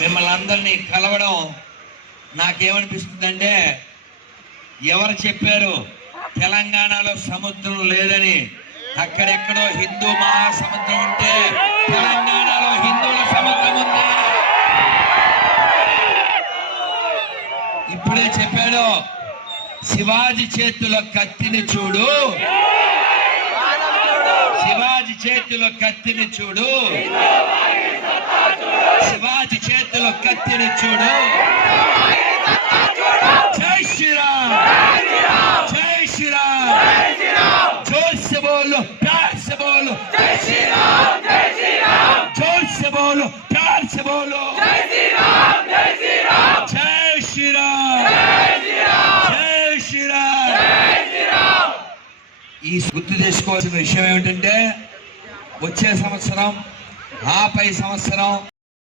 మిమ్మల్ని అందరినీ కలవడం నాకేమనిపిస్తుందంటే ఎవరు చెప్పారు తెలంగాణలో సముద్రం లేదని? అక్కడెక్కడో హిందూ మహాసముద్రం ఉంటే తెలంగాణలో హిందువుల సముద్రం ఉంది? ఇప్పుడే చెప్పాడు శివాజీ చేతిలో కత్తిని చూడు. శివాజీ చేతిలో కత్తిని చూడు. కత్తిని చూడు. జై శ్రీరామ్. జై శ్రీరామ్. జోల్సె బోలు ప్యాల్సె బోలు జై శ్రీరామ్. ప్యాల్సె బోలు జై శ్రీరామ్. జై శ్రీరామ్ ఈ గుర్తు చేసుకోవాల్సిన విషయం ఏమిటంటే వచ్చే సంవత్సరం ఆపై సంవత్సరం